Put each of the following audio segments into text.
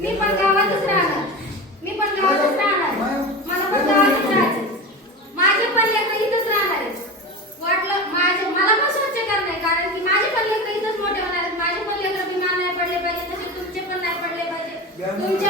मी पण गावातच राहणार. मी पण गावातच राहणार. मला पण गावातच राहायचं माझे पण लेकर इथंच राहणार आहे वाटलं माझे मला पण स्वच्छ करणार कारण की माझे पण लेकर इथंच मोठे होणार माझे पण लेकर मी मानाय पडले पाहिजे तसे तुमचे पण नाही पडले पाहिजे. तुमचे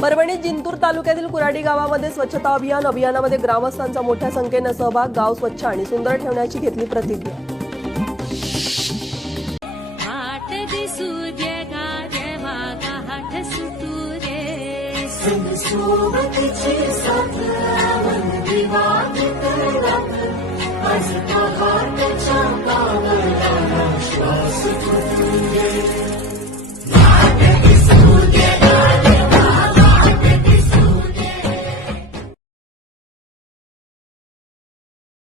परभणीत जिंतूर तालुक्यातील कुराडी गावामध्ये स्वच्छता अभियान अभियानामध्ये ग्रामस्थांचा मोठ्या संख्येनं सहभाग गाव स्वच्छ आणि सुंदर ठेवण्याची घेतली प्रतिज्ञा. हाट